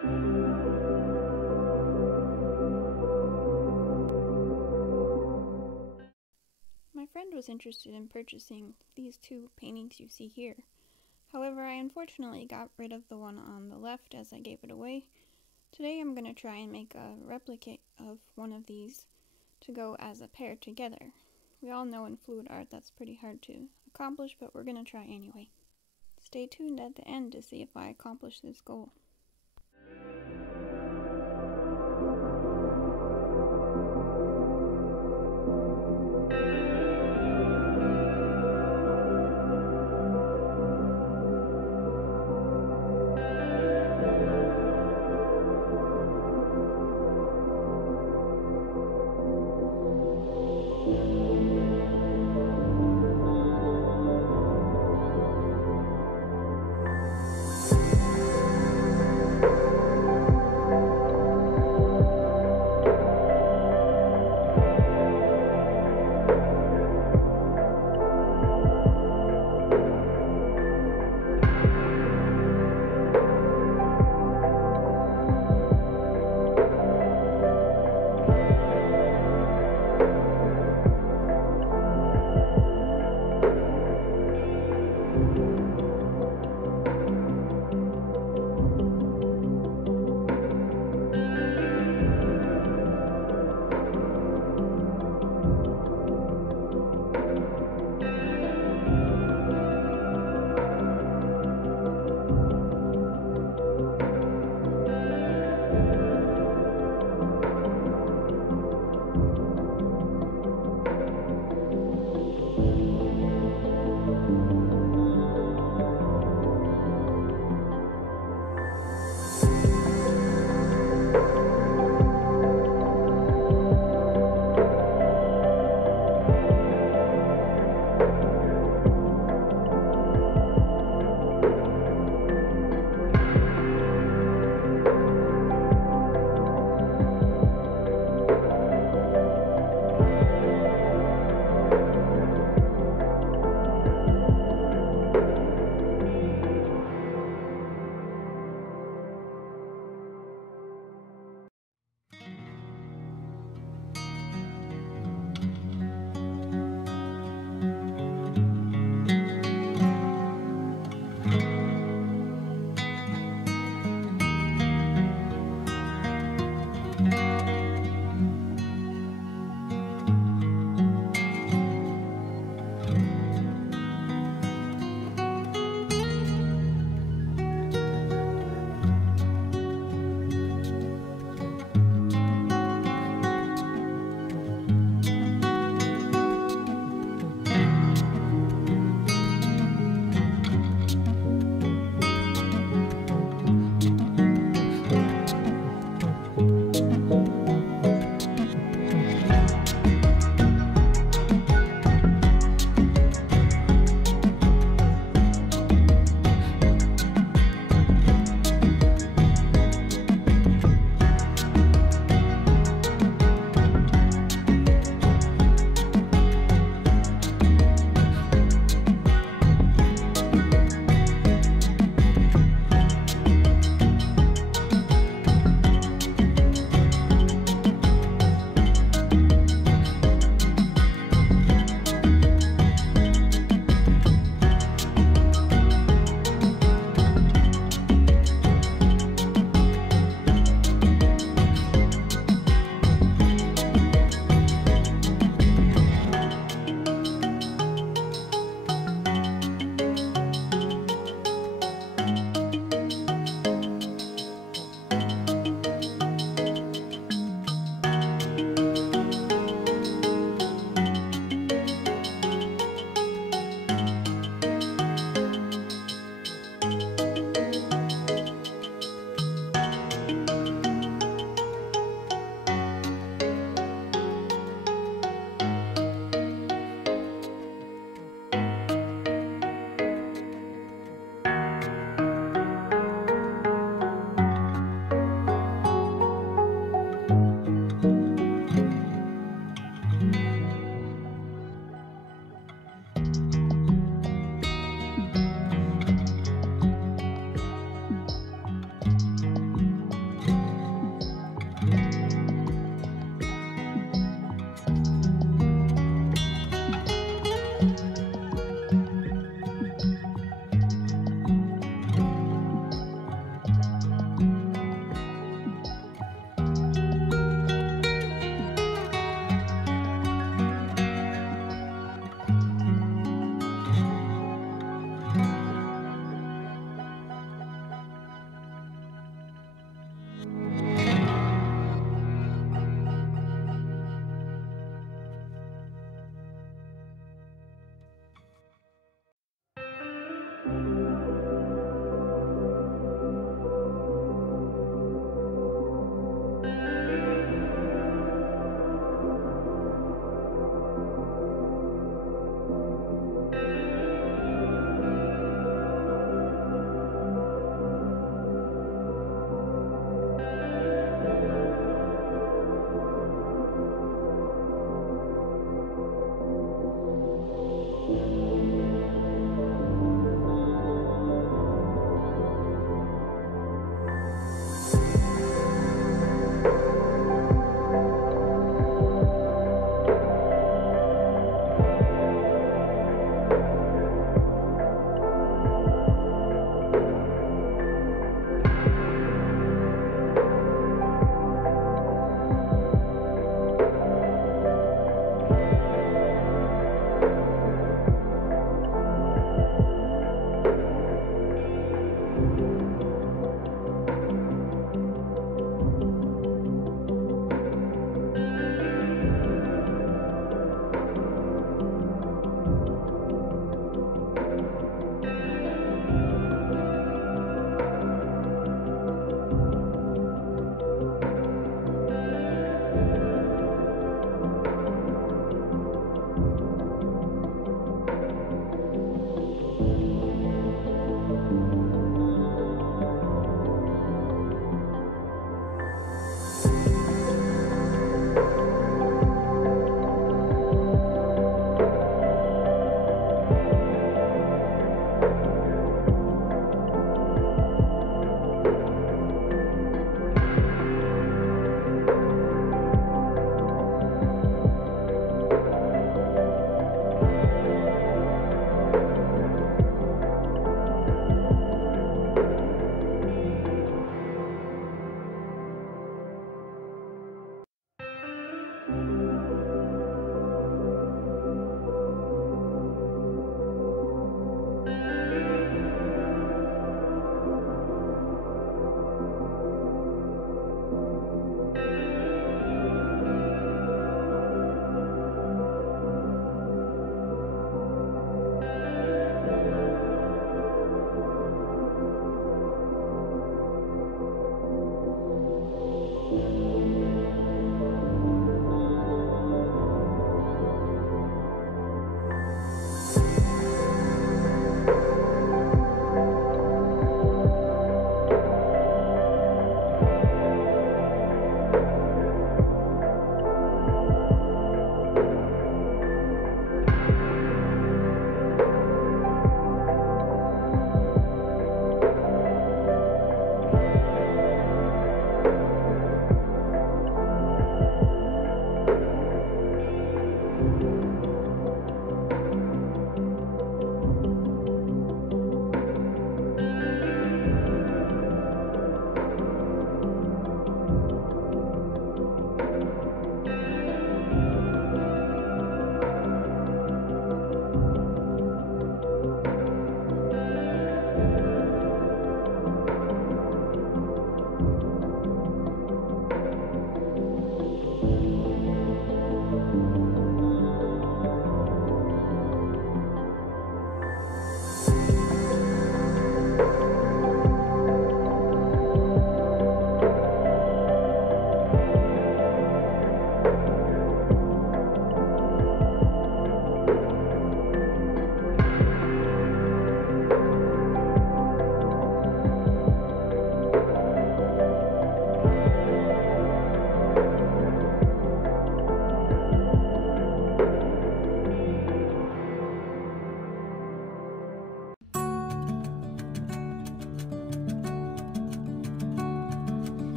My friend was interested in purchasing these two paintings you see here. However, I unfortunately got rid of the one on the left as I gave it away. Today I'm going to try and make a replica of one of these to go as a pair together. We all know in fluid art that's pretty hard to accomplish, but we're going to try anyway. Stay tuned at the end to see if I accomplish this goal.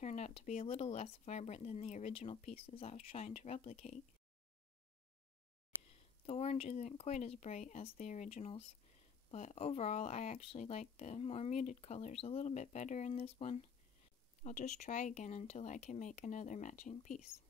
turned out to be a little less vibrant than the original pieces I was trying to replicate. The orange isn't quite as bright as the originals, but overall I actually like the more muted colors a little bit better in this one. I'll just try again until I can make another matching piece.